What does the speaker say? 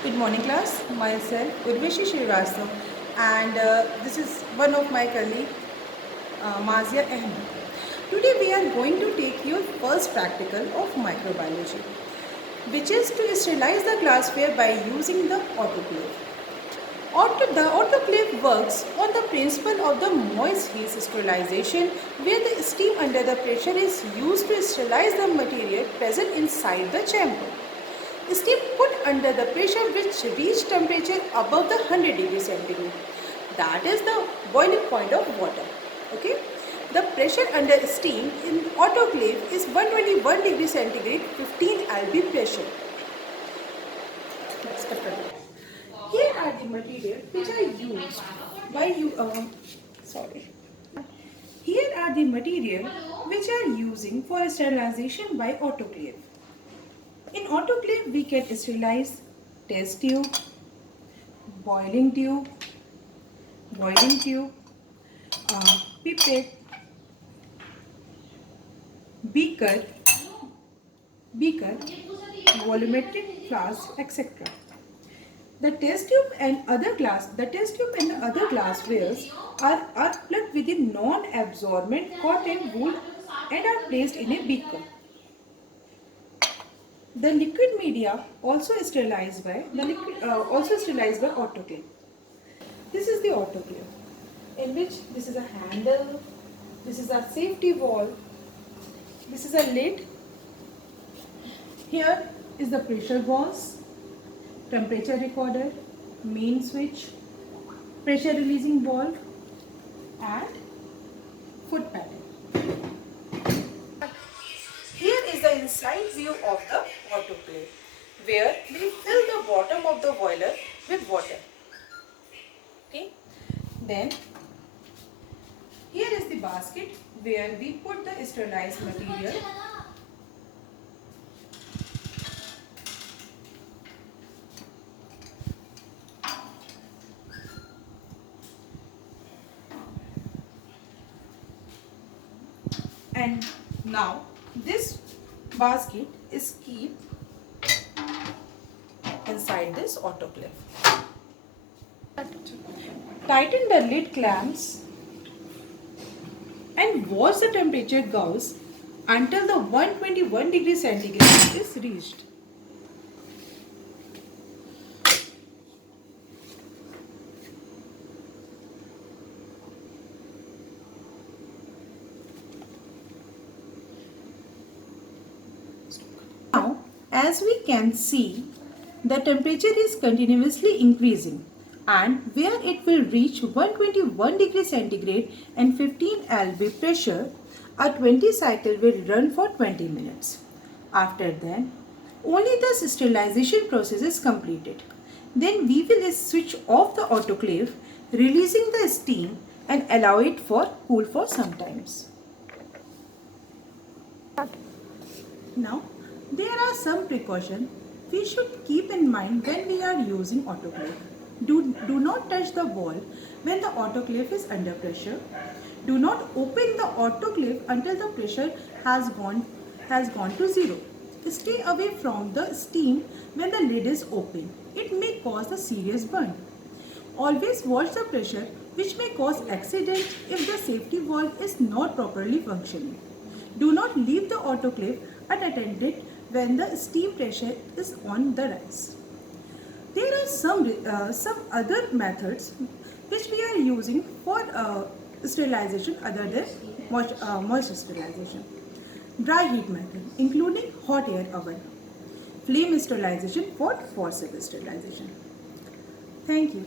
Good morning class, myself Urvashi Srivastava and this is one of my colleague Mazia Ahmed. Today we are going to take your first practical of microbiology, which is to sterilize the glassware by using the autoclave. The autoclave works on the principle of the moist heat sterilization, where the steam under the pressure is used to sterilize the material present inside the chamber. Steam put under the pressure which reach temperature above the 100 degrees centigrade. That is the boiling point of water. Okay. The pressure under steam in autoclave is 121 degrees centigrade, 15 lb pressure. Here are the materials which are used by you. Here are the material which are using for sterilization by autoclave. In autoclave, we can sterilize test tube, boiling tube, pipette, beaker, volumetric flask, etc. The test tube and other glasswares are plugged with a non-absorbent cotton wool and are placed in a beaker. The liquid media also sterilized by autoclave. This is the autoclave, in which this is a handle, this is a safety valve, this is a lid. Here is the pressure gauge, temperature recorder, main switch, pressure releasing valve, and foot paddle. Here is the inside view of the autoclave, where we fill the bottom of the boiler with water. Okay. Then here is the basket where we put the sterilized material. And now this basket is kept inside this autoclave. Tighten the lid clamps and watch the temperature gauge until the 121 degrees centigrade is reached. Now, as we can see, the temperature is continuously increasing, and where it will reach 121 degrees centigrade and 15 lb pressure, a 20 cycle will run for 20 minutes. After that, only the sterilization process is completed. Then we will switch off the autoclave, releasing the steam and allow it for cool for some times. Now, there are some precautions we should keep in mind when we are using autoclave. Do not touch the wall when the autoclave is under pressure. Do not open the autoclave until the pressure has gone to zero. Stay away from the steam when the lid is open. It may cause a serious burn. Always watch the pressure, which may cause accident if the safety valve is not properly functioning. Do not leave the autoclave unattended when the steam pressure is on the rise. There are some other methods which we are using for sterilization other than moist sterilization. Dry heat method, including hot air oven. Flame sterilization for forcible sterilization. Thank you.